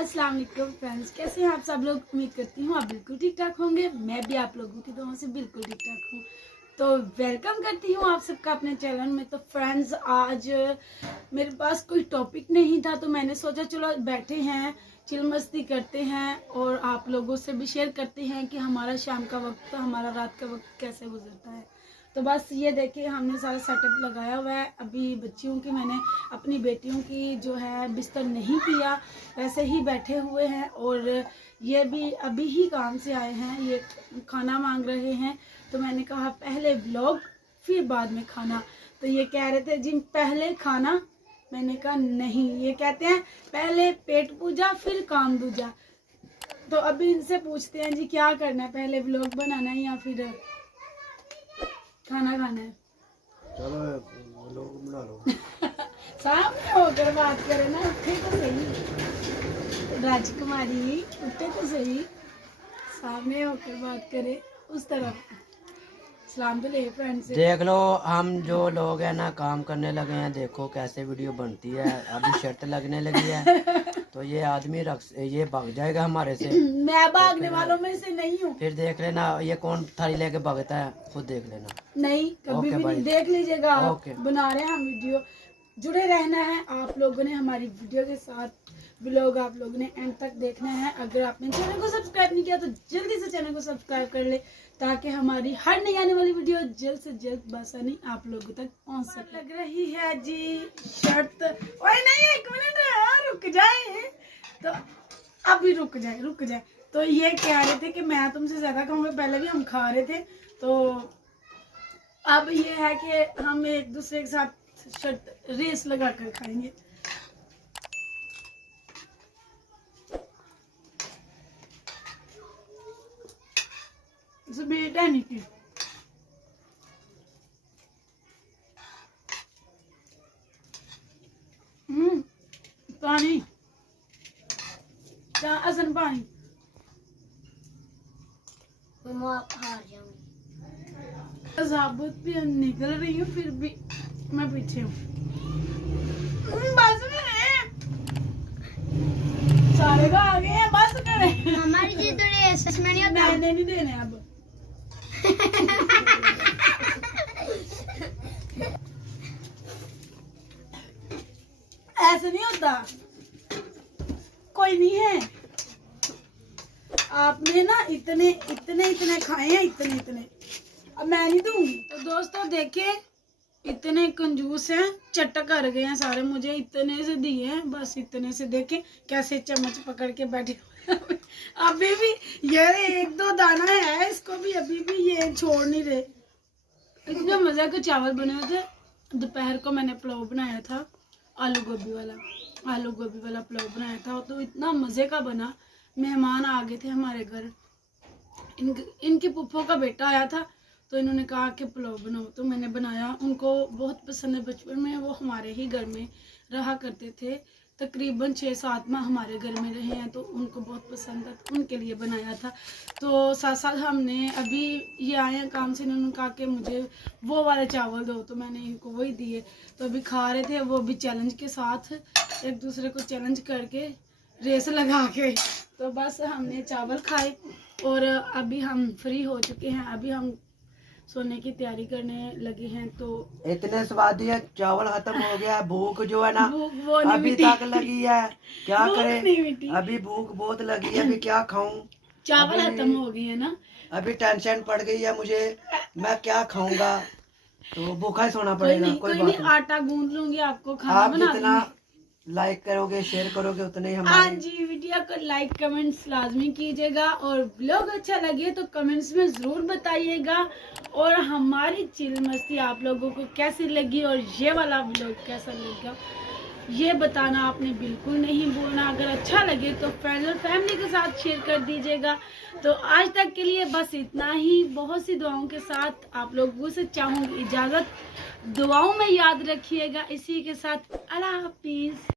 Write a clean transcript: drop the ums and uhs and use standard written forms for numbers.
अस्सलाम वालेकुम फ्रेंड्स, कैसे हैं आप सब लोग। उम्मीद करती हूँ आप बिल्कुल ठीक ठाक होंगे। मैं भी आप लोगों की दुआओं से बिल्कुल ठीक ठाक हूँ। तो वेलकम करती हूँ आप सबका अपने चैनल में। तो फ्रेंड्स, आज मेरे पास कोई टॉपिक नहीं था, तो मैंने सोचा चलो बैठे हैं, चिल मस्ती करते हैं और आप लोगों से भी शेयर करते हैं कि हमारा शाम का वक्त, हमारा रात का वक्त कैसे गुजरता है। तो बस ये देखिए, हमने सारा सेटअप लगाया हुआ है। अभी बच्चियों की, मैंने अपनी बेटियों की जो है बिस्तर नहीं किया, वैसे ही बैठे हुए हैं। और ये भी अभी ही काम से आए हैं, ये खाना मांग रहे हैं। तो मैंने कहा पहले व्लॉग फिर बाद में खाना। तो ये कह रहे थे जी पहले खाना। मैंने कहा नहीं, ये कहते हैं पहले पेट पूजा फिर काम दूजा। तो अभी इनसे पूछते हैं जी क्या करना है, पहले व्लॉग बनाना है या फिर खाना खाना है। चलो लोग बना लो। सामने होकर बात करे ना, उठे तो सही राजकुमारी, उठे तो सही, सामने होकर बात करे उस तरफ। सलाम तो ले फ्रेंड से। देख लो, हम जो लोग हैं ना काम करने लगे हैं। देखो कैसे वीडियो बनती है। अभी शर्त लगने लगी है तो ये आदमी ये भाग जाएगा हमारे से। मैं भागने वालों में से नहीं हूँ। फिर देख लेना ये कौन थाली लेके भागता है, खुद देख लेना। नहीं, कभी भी भाई। नहीं। देख लीजिएगा, आप ओके। बना रहे हैं हम वीडियो, जुड़े रहना है आप लोगों ने हमारी वीडियो के साथ। व्लॉग आप लोगों ने एंड तक देखना है। अगर आपने चैनल को सब्सक्राइब नहीं किया तो जल्दी से चैनल को सब्सक्राइब कर ले, ताकि हमारी हर नई आने वाली वीडियो जल्द से जल्द बसानी आप लोगों तक पहुंच सके। लग रही है जी शर्त। ओए नहीं, एक मिनट रुक जाए। तो अभी रुक जाए। तो ये कह रहे थे कि मैं तुमसे ज्यादा खाऊंगा, पहले भी हम खा रहे थे। तो अब ये है कि हम एक दूसरे के साथ शर्त रेस लगा कर खाएंगे। बेटा नहीं की पानी असन पानी हार जाऊंगी। साबुत भी निकल रही हूँ, फिर भी मैं पीछे हूँ। बस करें, सारे का आ गए हैं, बस करें। हमारी जी तो रेस में नहीं होता। मैंने नहीं देने अब। ऐसे नहीं होता, कोई नहीं है। आपने ना इतने खाए हैं, इतने। अब मैं नहीं दूंगी। तो दोस्तों देखिए, इतने कंजूस हैं, चट्टा कर गए हैं सारे। मुझे इतने से दिए हैं, बस इतने से। देखे कैसे चम्मच पकड़ के बैठे हुए। अभी भी ये एक दो दाना है, इसको भी अभी भी ये छोड़ नहीं रहे। इतने मजे के चावल बने हुए थे। दोपहर को मैंने पुलाव बनाया था, आलू गोभी वाला पुलाव बनाया था। तो इतना मजे का बना। मेहमान आ गए थे हमारे घर, इनके पुप्पो का बेटा आया था, तो इन्होंने कहा कि पुलाव बनाओ। तो मैंने बनाया, उनको बहुत पसंद है। बचपन में वो हमारे ही घर में रहा करते थे, तकरीबन 6-7 माह हमारे घर में रहे हैं, तो उनको बहुत पसंद है, तो उनके लिए बनाया था। तो साथ हमने अभी ये आए हैं काम से, इन्होंने कहा कि मुझे वो वाले चावल दो, तो मैंने इनको वही दिए। तो अभी खा रहे थे, वो भी चैलेंज के साथ, एक दूसरे को चैलेंज करके, रेस लगा के। तो बस हमने चावल खाए और अभी हम फ्री हो चुके हैं। अभी हम सोने की तैयारी करने लगे हैं। तो इतने स्वादी है, चावल खत्म हो गया। भूख जो है ना वो अभी तक लगी है, क्या करें। अभी अभी भूख बहुत लगी है, अभी क्या खाऊं। चावल खत्म हो गई है ना। अभी टेंशन पड़ गई है मुझे, मैं क्या खाऊंगा। तो भूखा ही सोना कोई पड़ेगा। नहीं, कोई कोई बात नहीं, नहीं। आटा गूंद लूंगी, आपको खाना आप बना जितना दूंगी। लाइक करोगे, शेयर करोगे, उतने ही हाँ हमारे। जी, वीडियो को लाइक कमेंट्स लाजमी कीजिएगा, और व्लॉग अच्छा लगे तो कमेंट्स में ज़रूर बताइएगा। और हमारी चिल मस्ती आप लोगों को कैसी लगी और ये वाला व्लॉग कैसा लगा, ये बताना आपने बिल्कुल नहीं भूलना। अगर अच्छा लगे तो फ्रेंड्स और फैमिली के साथ शेयर कर दीजिएगा। तो आज तक के लिए बस इतना ही। बहुत सी दुआओं के साथ आप लोगों से चाहूँगी इजाज़त। दुआओं में याद रखिएगा। इसी के साथ अल्लाह हाफिज़।